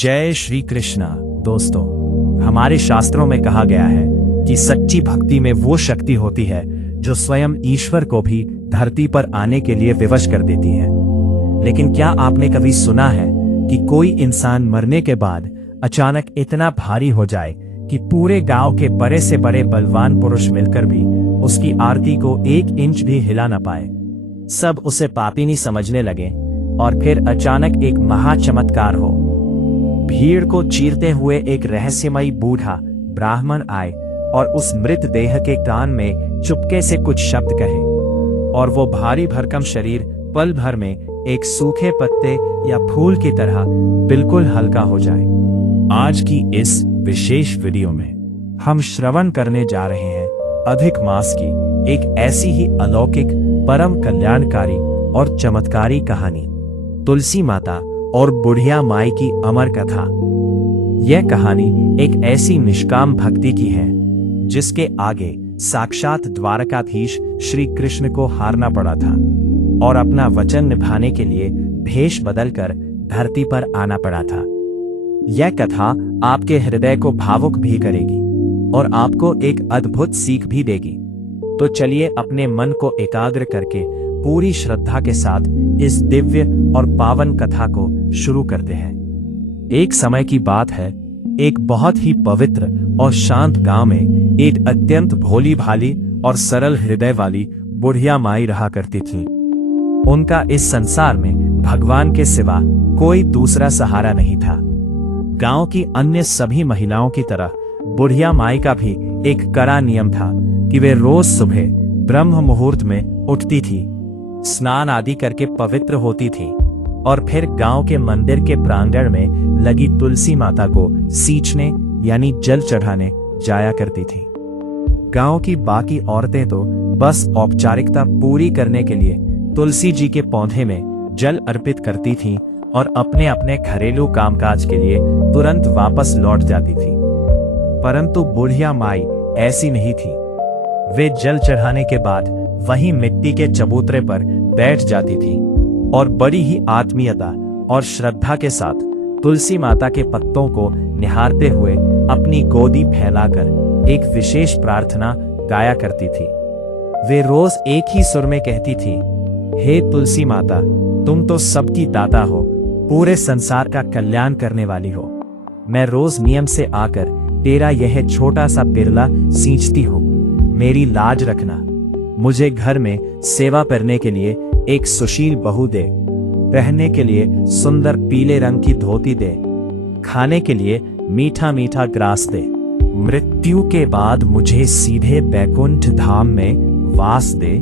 जय श्री कृष्णा। दोस्तों, हमारे शास्त्रों में कहा गया है कि सच्ची भक्ति में वो शक्ति होती है जो स्वयं ईश्वर को भी धरती पर आने के लिए विवश कर देती है। लेकिन क्या आपने कभी सुना है कि कोई इंसान मरने के बाद अचानक इतना भारी हो जाए कि पूरे गांव के बड़े से बड़े बलवान पुरुष मिलकर भी उसकी आरती को 1 इंच भी हिला न पाए? सब उसे पापिनी समझने लगे और फिर अचानक एक महाचमत्कार हो। भीड़ को चीरते हुए एक रहस्यमयी बूढ़ा ब्राह्मण आए और उस मृत देह के कान में चुपके से कुछ शब्द कहे और वो भारी भरकम शरीर पल भर में एक सूखे पत्ते या फूल की तरह बिल्कुल हल्का हो जाए। आज की इस विशेष वीडियो में हम श्रवण करने जा रहे हैं अधिक मास की एक ऐसी ही अलौकिक, परम कल्याणकारी और चमत्कारी कहानी, तुलसी माता और बुढ़िया माई की अमर कथा। यह कहानी एक ऐसी निष्काम भक्ति की है जिसके आगे साक्षात द्वारकाधीश श्री कृष्ण को हारना पड़ा था और अपना वचन निभाने के लिए भेष बदलकर धरती पर आना पड़ा था। यह कथा आपके हृदय को भावुक भी करेगी और आपको एक अद्भुत सीख भी देगी। तो चलिए अपने मन को एकाग्र करके पूरी श्रद्धा के साथ इस दिव्य और पावन कथा को शुरू करते हैं। एक समय की बात है, एक बहुत ही पवित्र और शांत गांव में एक अत्यंत भोली भाली और सरल हृदय वाली बुढ़िया माई रहा करती थी। उनका इस संसार में भगवान के सिवा कोई दूसरा सहारा नहीं था। गांव की अन्य सभी महिलाओं की तरह बुढ़िया माई का भी एक कड़ा नियम था कि वे रोज सुबह ब्रह्म मुहूर्त में उठती थी, स्नान आदि करके पवित्र होती थी और फिर गांव के मंदिर के प्रांगण में लगी तुलसी माता को सींचने यानी जल चढ़ाने जाया करती थी। गांव की बाकी औरतें तो बस औपचारिकता पूरी करने के लिए तुलसी जी के पौधे में जल अर्पित करती थीं और अपने अपने घरेलू कामकाज के लिए तुरंत वापस लौट जाती थी। परंतु बुढ़िया माई ऐसी नहीं थी। वे जल चढ़ाने के बाद वहीं मिट्टी के चबूतरे पर बैठ जाती थी और बड़ी ही आत्मीयता और श्रद्धा के साथ तुलसी माता के पत्तों को निहारते हुए अपनी गोदी फैलाकर एक विशेष प्रार्थना गाया करती थी। वे रोज एक ही सुर में कहती थी, हे तुलसी माता, तुम तो सबकी दाता हो, पूरे संसार का कल्याण करने वाली हो। मैं रोज नियम से आकर तेरा यह छोटा सा बिरला सींचती हूँ, मेरी लाज रखना। मुझे घर में सेवा करने के लिए एक सुशील बहू दे, पहनने के लिए सुंदर पीले रंग की धोती दे, खाने के लिए मीठा मीठा ग्रास दे। मृत्यु के बाद मुझे सीधे बैकुंठ धाम में वास दे।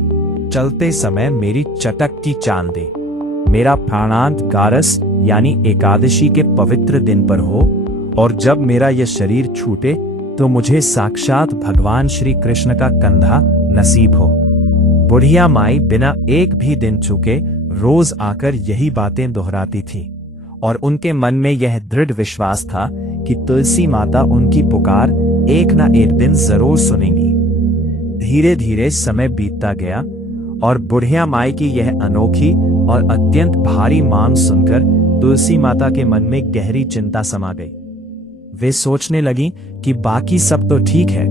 चलते समय मेरी चटक की चांद दे। मेरा प्राणांत गारस यानी एकादशी के पवित्र दिन पर हो और जब मेरा यह शरीर छूटे तो मुझे साक्षात भगवान श्री कृष्ण का कंधा नसीब हो। बुढ़िया माई बिना एक भी दिन चूके रोज आकर यही बातें दोहराती थी और उनके मन में यह दृढ़ विश्वास था कि तुलसी माता उनकी पुकार एक ना एक दिन जरूर सुनेंगी। धीरे धीरे समय बीतता गया और बुढ़िया माई की यह अनोखी और अत्यंत भारी मांग सुनकर तुलसी माता के मन में गहरी चिंता समा गई। वे सोचने लगी कि बाकी सब तो ठीक है,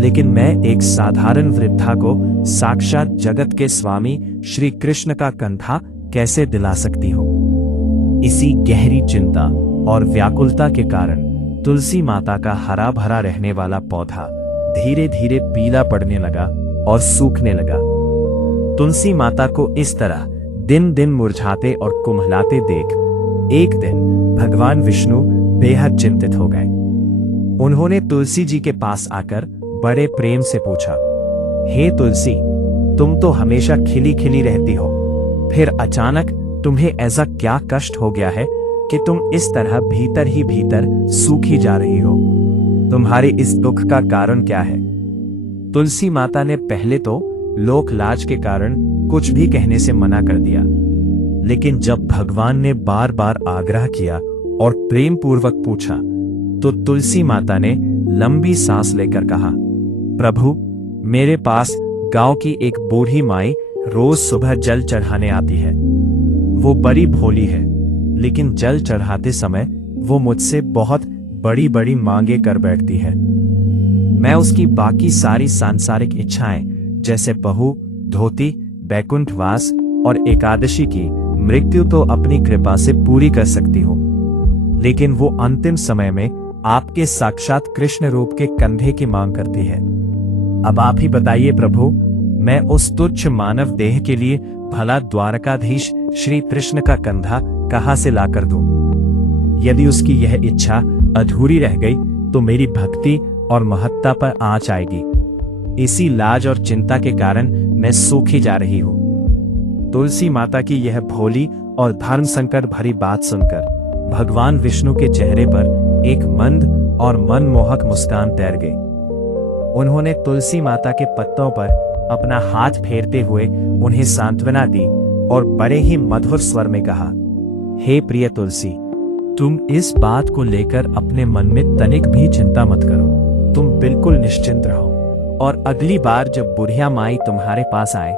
लेकिन मैं एक साधारण वृद्धा को साक्षात जगत के स्वामी श्री कृष्ण का कंधा कैसे दिला सकती हूँ। इसी गहरी चिंता और व्याकुलता के कारण तुलसी माता का हरा भरा रहने वाला पौधा धीरे धीरे पीला पड़ने लगा और सूखने लगा। तुलसी माता को इस तरह दिन दिन मुरझाते और कुम्हलाते देख एक दिन भगवान विष्णु बेहद चिंतित हो गए। उन्होंने तुलसी जी के पास आकर बड़े प्रेम से पूछा, हे तुलसी, तुम तो हमेशा खिली खिली रहती हो, फिर अचानक तुम्हें ऐसा क्या कष्ट हो गया है कि तुम इस तरह भीतर ही भीतर सूखी जा रही हो? तुम्हारे इस दुख का कारण क्या है? तुलसी माता ने पहले तो लोक लाज के कारण कुछ भी कहने से मना कर दिया, लेकिन जब भगवान ने बार बार आग्रह किया और प्रेम पूर्वक पूछा तो तुलसी माता ने लंबी सांस लेकर कहा, प्रभु, मेरे पास गांव की एक बूढ़ी माई रोज सुबह जल चढ़ाने आती है। वो बड़ी भोली है, लेकिन जल चढ़ाते समय वो मुझसे बहुत बड़ी बड़ी मांगे कर बैठती है। मैं उसकी बाकी सारी सांसारिक इच्छाएं जैसे बहू, धोती, बैकुंठवास और एकादशी की मृत्यु तो अपनी कृपा से पूरी कर सकती हूँ, लेकिन वो अंतिम समय में आपके साक्षात कृष्ण रूप के कंधे की मांग करती है। अब आप ही बताइए प्रभु, मैं उस तुच्छ मानव देह के लिए भला द्वारकाधीश श्री कृष्ण का कंधा कहां से लाकर दूं? यदि उसकी यह इच्छा अधूरी रह गई तो मेरी भक्ति और महत्ता पर आंच आएगी। इसी लाज और चिंता के कारण मैं सूखी जा रही हूं। तुलसी माता की यह भोली और धर्म संकट भरी बात सुनकर भगवान विष्णु के चेहरे पर एक मंद और मनमोहक मुस्कान तैर गई। उन्होंने तुलसी माता के पत्तों पर अपना हाथ फेरते हुए उन्हें सांत्वना दी और बड़े ही मधुर स्वर में कहा, हे प्रिय तुलसी, तुम इस बात को लेकर अपने मन में तनिक भी चिंता मत करो। तुम बिल्कुल निश्चिंत रहो और अगली बार जब बुढ़िया माई तुम्हारे पास आए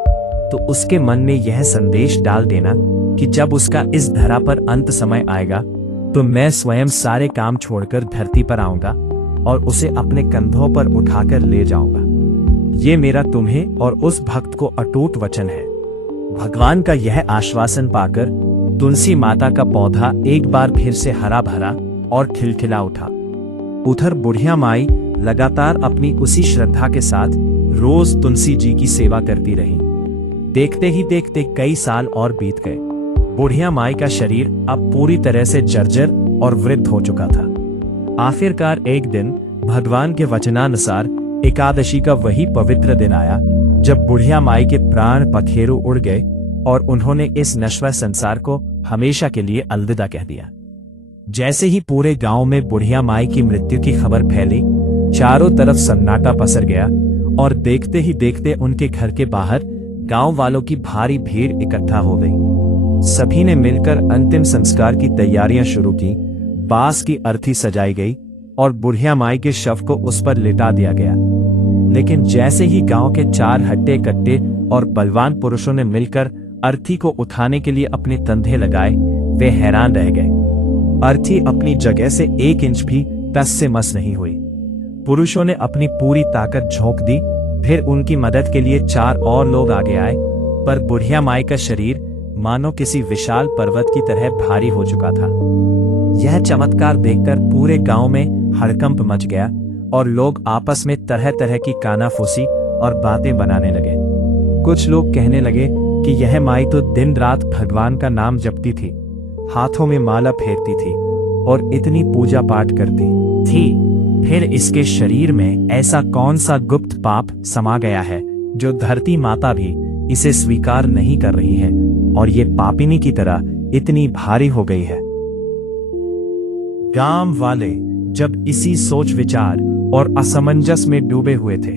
तो उसके मन में यह संदेश डाल देना कि जब उसका इस धरा पर अंत समय आएगा तो मैं स्वयं सारे काम छोड़कर धरती पर आऊंगा और उसे अपने कंधों पर उठाकर ले जाऊंगा। ये मेरा तुम्हें और उस भक्त को अटूट वचन है। भगवान का यह आश्वासन पाकर तुलसी माता का पौधा एक बार फिर से हरा भरा और खिलखिला उठा। उधर बुढ़िया माई लगातार अपनी उसी श्रद्धा के साथ रोज तुलसी जी की सेवा करती रही। देखते ही देखते कई साल और बीत गए। बुढ़िया माई का शरीर अब पूरी तरह से जर्जर और वृद्ध हो चुका था। आखिरकार एक दिन भगवान के वचनानुसार एकादशी का वही पवित्र दिन आया जब बुढ़िया माई के प्राण पखेरु उड़ गए और उन्होंने इस नश्वर संसार को हमेशा के लिए अलविदा कह दिया। जैसे ही पूरे गांव में बुढ़िया माई की मृत्यु की खबर फैली, चारों तरफ सन्नाटा पसर गया और देखते ही देखते उनके घर के बाहर गांव वालों की भारी भीड़ इकट्ठा हो गई। सभी ने मिलकर अंतिम संस्कार की तैयारियां शुरू की। बांस की अर्थी सजाई गई और बुढ़िया माई के शव को उस पर लिटा दिया गया। लेकिन जैसे ही गांव के 4 हट्टे कट्टे और बलवान पुरुषों ने मिलकर अर्थी को उठाने के लिए अपने कंधे लगाए, वे हैरान रह गए। अर्थी अपनी जगह से 1 इंच भी टस से मस नहीं हुई। पुरुषों ने अपनी पूरी ताकत झोंक दी। फिर उनकी मदद के लिए 4 और लोग आगे आए, पर बुढ़िया माई का शरीर मानो किसी विशाल पर्वत की तरह भारी हो चुका था। यह चमत्कार देखकर पूरे गांव में हड़कंप मच गया और लोग आपस में तरह तरह की कानाफूसी और बातें बनाने लगे। कुछ लोग कहने लगे कि यह माई तो दिन रात भगवान का नाम जपती थी, हाथों में माला फेरती थी और इतनी पूजा पाठ करती थी, फिर इसके शरीर में ऐसा कौन सा गुप्त पाप समा गया है जो धरती माता भी इसे स्वीकार नहीं कर रही है और ये पापिनी की तरह इतनी भारी हो गई है। गांव वाले जब इसी सोच विचार और असमंजस में डूबे हुए थे,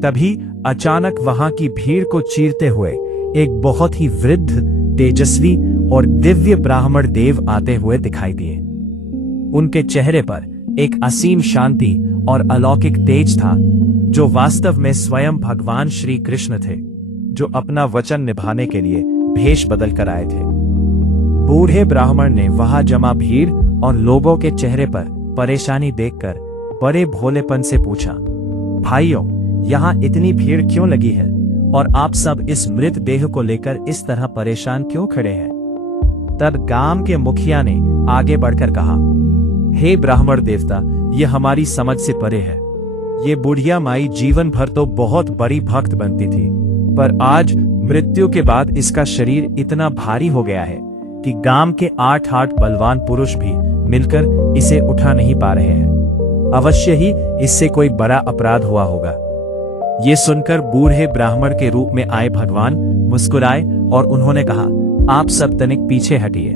तभी अचानक वहां की भीड़ को चीरते हुए एक बहुत ही वृद्ध, तेजस्वी और दिव्य ब्राह्मण देव आते हुए दिखाई दिए। उनके चेहरे पर एक असीम शांति और अलौकिक तेज था, जो वास्तव में स्वयं भगवान श्री कृष्ण थे, जो अपना वचन निभाने के लिए भेष बदल कर आए थे। बूढ़े ब्राह्मण ने वहां जमा भीड़ और लोगों के चेहरे पर परेशानी देखकर बड़े भोलेपन से पूछा, भाइयों, यहाँ इतनी भीड़ क्यों लगी है और आप सब इस मृत देह को लेकर इस तरह परेशान क्यों खड़े हैं? तब गांव के मुखिया ने आगे बढ़कर कहा, हे ब्राह्मण देवता, ये हमारी समझ से परे है। ये बुढ़िया माई जीवन भर तो बहुत बड़ी भक्त बनती थी, पर आज मृत्यु के बाद इसका शरीर इतना भारी हो गया है कि गांव के 8 बलवान पुरुष भी मिलकर इसे उठा नहीं पा रहे हैं। अवश्य ही इससे कोई बड़ा अपराध हुआ होगा। ये सुनकर बूढ़े ब्राह्मण के रूप में आए भगवान मुस्कुराए और उन्होंने कहा, आप सब तनिक पीछे हटिए।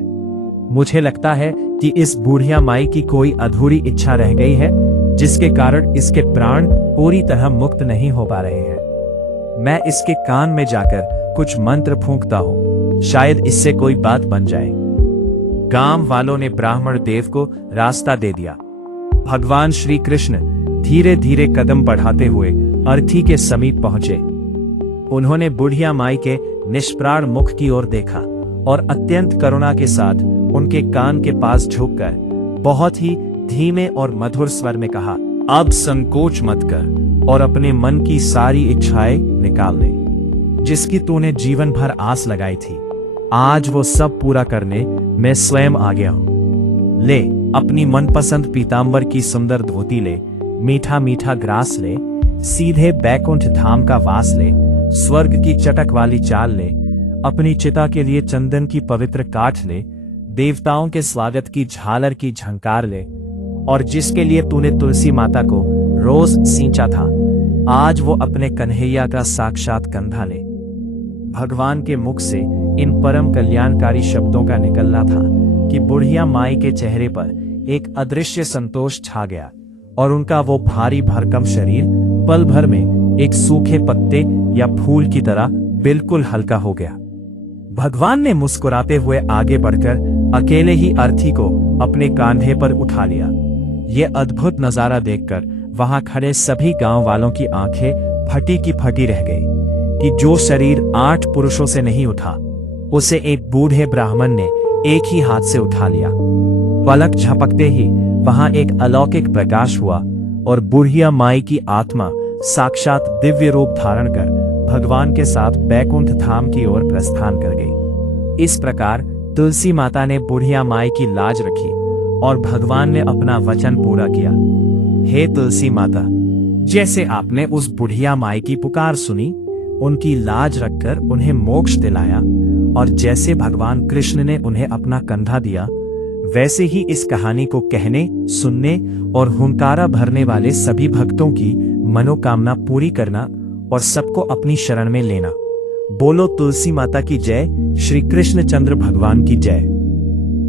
मुझे लगता है कि इस बुढ़िया माई की कोई अधूरी इच्छा रह गई है, जिसके कारण इसके प्राण पूरी तरह मुक्त नहीं हो पा रहे हैं। मैं इसके कान में जाकर कुछ मंत्र फूंकता हूँ, शायद इससे कोई बात बन जाए। गांव वालों ने ब्राह्मण देव को रास्ता दे दिया। भगवान श्री कृष्ण धीरे धीरे कदम बढ़ाते हुए अर्थी के समीप पहुंचे। उन्होंने बुढ़िया माई के निष्प्राण मुख की ओर देखा और अत्यंत करुणा के साथ उनके कान के पास झुककर बहुत ही धीमे और मधुर स्वर में कहा, अब संकोच मत कर और अपने मन की सारी इच्छाएं निकाल ले। जिसकी तूने जीवन भर आस लगाई थी, आज वो सब पूरा करने मैं स्वयं आ गया हूं। ले अपनी मनपसंद पीतांबर की सुंदर धोती ले, मीठा मीठा ग्रास ले, सीधे बैकुंठ धाम का वास ले, स्वर्ग की चटक वाली चाल ले, अपनी चिता के लिए चंदन की पवित्र काठ ले, देवताओं के स्वागत की झालर की झंकार ले, और जिसके लिए तूने तुलसी माता को रोज सींचा था, आज वो अपने कन्हैया का साक्षात कंधा ले। भगवान के मुख से इन परम कल्याणकारी शब्दों का निकलना था कि बुढ़िया माई के चेहरे पर एक अदृश्य संतोष छा गया और उनका वो भारी भरकम शरीर पल भर में एक सूखे पत्ते या फूल की तरह बिल्कुल हल्का हो गया। भगवान ने मुस्कुराते हुए आगे बढ़कर अकेले ही अर्थी को अपने कांधे पर उठा लिया। ये अद्भुत नजारा देखकर वहां खड़े सभी गांव वालों की आंखें फटी की फटी रह गई कि जो शरीर 8 पुरुषों से नहीं उठा, उसे एक बूढ़े ब्राह्मण ने एक ही हाथ से उठा लिया। पलक झपकते ही वहां एक अलौकिक प्रकाश हुआ और बुढ़िया माई की आत्मा साक्षात दिव्य रूप धारण कर भगवान के साथ बैकुंठ धाम की ओर प्रस्थान कर गई। इस प्रकार तुलसी माता ने बुढ़िया माई की लाज रखी और भगवान ने अपना वचन पूरा किया। हे तुलसी माता, जैसे आपने उस बुढ़िया माई की पुकार सुनी, उनकी लाज रखकर उन्हें मोक्ष दिलाया, और जैसे भगवान कृष्ण ने उन्हें अपना कंधा दिया, वैसे ही इस कहानी को कहने, सुनने और हुंकारा भरने वाले सभी भक्तों की मनोकामना पूरी करना और सबको अपनी शरण में लेना। बोलो तुलसी माता की जय, श्री कृष्णचंद्र भगवान की जय।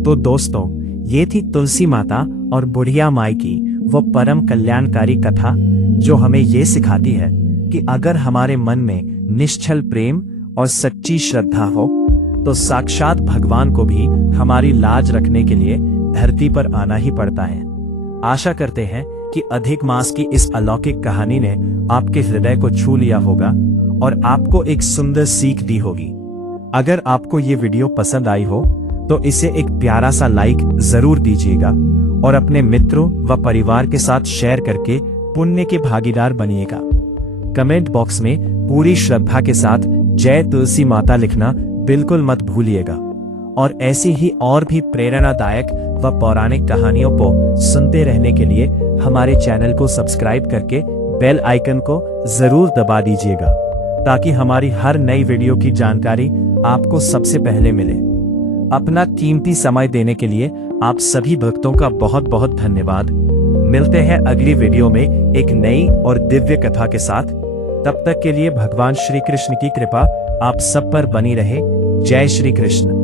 तो दोस्तों, ये थी तुलसी माता और बुढ़िया माई की वो परम कल्याणकारी कथा, जो हमें ये सिखाती है कि अगर हमारे मन में निश्चल प्रेम और सच्ची श्रद्धा हो, तो साक्षात भगवान को भी हमारी लाज रखने के लिए धरती पर आना ही पड़ता है। आशा करते हैं कि अधिक मास की इस अलौकिक कहानी ने आपके हृदय को छू लिया होगा और आपको एक सुंदर सीख दी होगी। अगर आपको ये वीडियो पसंद आई हो तो इसे एक प्यारा सा लाइक जरूर दीजिएगा और अपने मित्रों व परिवार के साथ शेयर करके पुण्य के भागीदार बनिएगा। कमेंट बॉक्स में पूरी श्रद्धा के साथ जय तुलसी माता लिखना बिल्कुल मत भूलिएगा। और ऐसी ही और भी प्रेरणादायक व पौराणिक कहानियों को सुनते रहने के लिए हमारे चैनल को सब्सक्राइब करके बेल आइकन को जरूर दबा दीजिएगा, ताकि हमारी हर नई वीडियो की जानकारी आपको सबसे पहले मिले। अपना कीमती समय देने के लिए आप सभी भक्तों का बहुत बहुत धन्यवाद। मिलते हैं अगली वीडियो में एक नई और दिव्य कथा के साथ। तब तक के लिए भगवान श्री कृष्ण की कृपा आप सब पर बनी रहे। जय श्री कृष्ण।